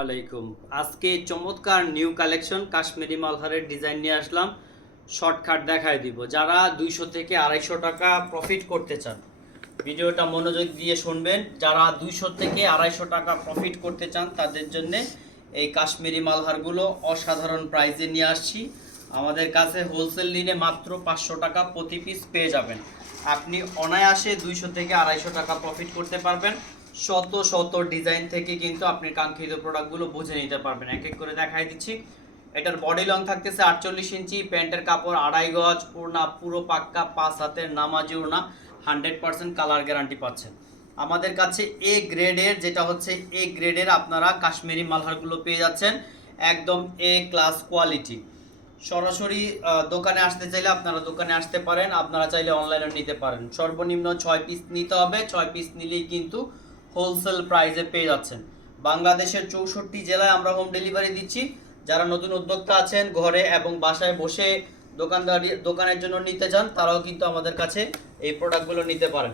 আলাইকুম। আজকে চমৎকার নিউ কালেকশন কাশ্মীরি মালহারের ডিজাইন নিয়ে আসলাম। শর্টকাট দেখায় দিব। যারা 200 থেকে 250 টাকা প্রফিট করতে চান, ভিডিওটা মনোযোগ দিয়ে শুনবেন। যারা 200 থেকে 250 টাকা প্রফিট করতে চান তাদের জন্য এই কাশ্মীরি মালহারগুলো অসাধারণ প্রাইজে নিয়ে আসছি। আমাদের কাছে হোলসেল নিলে মাত্র 500 টাকা প্রতি পিস পেয়ে যাবেন। আপনি অনায়াসে 200 থেকে 250 টাকা প্রফিট করতে পারবেন। শত শত ডিজাইন থেকে কিন্তু আপনি কাঙ্ক্ষিত প্রোডাক্টগুলো বুঝে নিতে পারবেন। এক এক করে দেখাই দিচ্ছি। এটার বডি লং থাকতেছে 48 ইঞ্চি, প্যান্টের কাপড় 2.5 গজ, ওড়না পুরো পাক্কা 5 হাতের নামাজি ওড়না, 100% কালার গ্যারান্টি পাচ্ছেন। আমাদের কাছে এ গ্রেডের, যেটা হচ্ছে এ গ্রেডের আপনারা কাশ্মীরি মালহারগুলো পেয়ে যাচ্ছেন একদম এ ক্লাস কোয়ালিটি। সরাসরি দোকানে আসতে চাইলে আপনারা দোকানে আসতে পারেন, আপনারা চাইলে অনলাইনে নিতে পারেন। সর্বনিম্ন 6 পিস নিতে হবে, 6 পিস নিলেই কিন্তু হোলসেল প্রাইসে পেয়ে যাচ্ছেন। বাংলাদেশের 64 জেলায় আমরা হোম ডেলিভারি দিচ্ছি। যারা নতুন উদ্যোক্তা আছেন, ঘরে এবং বাসায় বসে দোকানের জন্য নিতে চান, তারাও কিন্তু আমাদের কাছে এই প্রোডাক্টগুলো নিতে পারেন।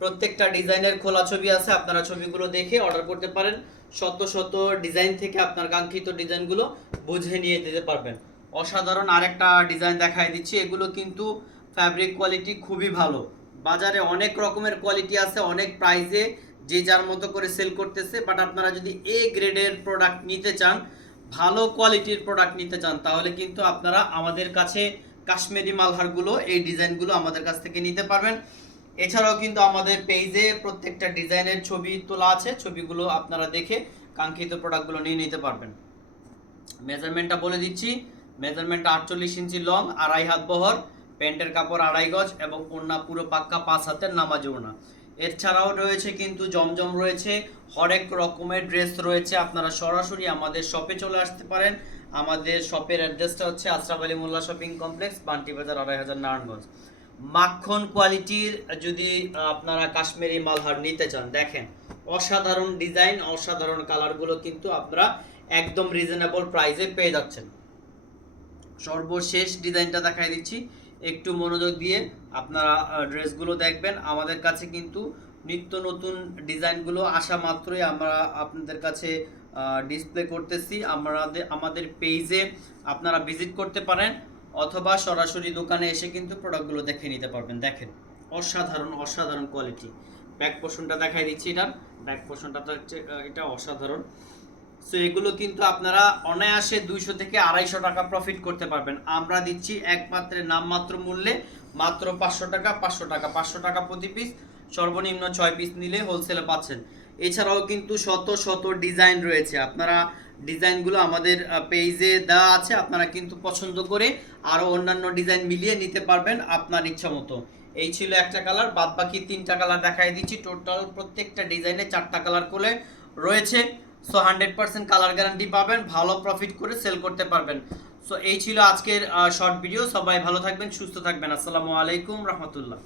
প্রত্যেকটা ডিজাইনের খোলা ছবি আছে, আপনারা ছবিগুলো দেখে অর্ডার করতে পারেন। শত শত ডিজাইন থেকে আপনার কাঙ্ক্ষিত ডিজাইনগুলো বুঝে নিয়ে দিতে পারবেন। অসাধারণ আরেকটা ডিজাইন দেখাই দিচ্ছি। এগুলো কিন্তু ফ্যাব্রিক কোয়ালিটি খুবই ভালো। বাজারে অনেক রকমের কোয়ালিটি আছে, অনেক প্রাইসে যে যার মতো করে সেল করতেছে। বাট আপনারা যদি এ গ্রেডের প্রোডাক্ট নিতে চান, ভালো কোয়ালিটির প্রোডাক্ট নিতে চান, তাহলে কিন্তু আপনারা আমাদের কাছে কাশ্মীরি মালহারগুলো, এই ডিজাইনগুলো আমাদের কাছ থেকে নিতে পারবেন। এছাড়াও কিন্তু আমাদের পেজে প্রত্যেকটা ডিজাইনের ছবি তোলা আছে, ছবিগুলো আপনারা দেখে কাঙ্ক্ষিত প্রোডাক্টগুলো নিয়ে নিতে পারবেন। মেজারমেন্টটা বলে দিচ্ছি। মেজারমেন্টটা 48 ইঞ্চি লং, 2.5 হাত বহর, প্যান্টের কাপড় 2.5 গজ এবং ওড়না পুরো পাক্কা 5 হাতের নামাজি ওড়না। এছাড়াও রয়েছে কিন্তু জমজম রয়েছে, হরেক রকমের ড্রেস রয়েছে। আপনারা সরাসরি আমাদের শপে চলে আসতে পারেন। আমাদের শপের অ্যাড্রেসটা হচ্ছে আশরাফ আলী মোল্লা শপিং কমপ্লেক্স, বান্টি বাজার, 2500 নারায়ণগঞ্জ। মাখন কোয়ালিটির যদি আপনারা কাশ্মীরি মালহার নিতে চান, দেখেন অসাধারণ ডিজাইন, অসাধারণ কালারগুলো কিন্তু আপনারা একদম রিজনেবল প্রাইসে পেয়ে যাচ্ছেন। সর্বশেষ ডিজাইনটা দেখাই দিচ্ছি, একটু মনোযোগ দিয়ে আপনারা ড্রেসগুলো দেখবেন। আমাদের কাছে কিন্তু নিত্য নতুন ডিজাইনগুলো আসা মাত্রই আমরা আপনাদের কাছে ডিসপ্লে করতেছি। আমাদের পেজে আপনারা ভিজিট করতে পারেন অথবা সরাসরি দোকানে এসে কিন্তু প্রোডাক্টগুলো দেখে নিতে পারবেন। দেখেন অসাধারণ অসাধারণ কোয়ালিটি। ব্যাক পোর্শনটা দেখাই দিচ্ছি। এটার ব্যাক পোর্শনটা তো হচ্ছে এটা অসাধারণ। সো এগুলো কিন্তু আপনারা অনায়াসে 200 থেকে 250 টাকা প্রফিট করতে পারবেন। আমরা দিচ্ছি একমাত্র নামমাত্র মূল্যে মাত্র 500 টাকা, 500 টাকা, 500 টাকা প্রতি পিস। সর্বনিম্ন 6 পিস নিলে হোলসেলে পাচ্ছেন। এছাড়াও কিন্তু শত শত ডিজাইন রয়েছে, আপনারা ডিজাইনগুলো আমাদের পেজে দেওয়া আছে। আপনারা কিন্তু পছন্দ করে আরও অন্যান্য ডিজাইন মিলিয়ে নিতে পারবেন আপনার ইচ্ছা মতো। এই ছিল একটা কালার, বাদ বাকি 3টা কালার দেখাই দিচ্ছি। টোটাল প্রত্যেকটা ডিজাইনে 4টা কালার করে রয়েছে। সো 100% কালার গ্যারান্টি পাবেন, ভালো প্রফিট করে সেল করতে পারবেন। সো এই ছিল আজকের শর্ট ভিডিও। সবাই ভালো থাকবেন, সুস্থ থাকবেন। আসসালামু আলাইকুম রহমতুল্লাহ।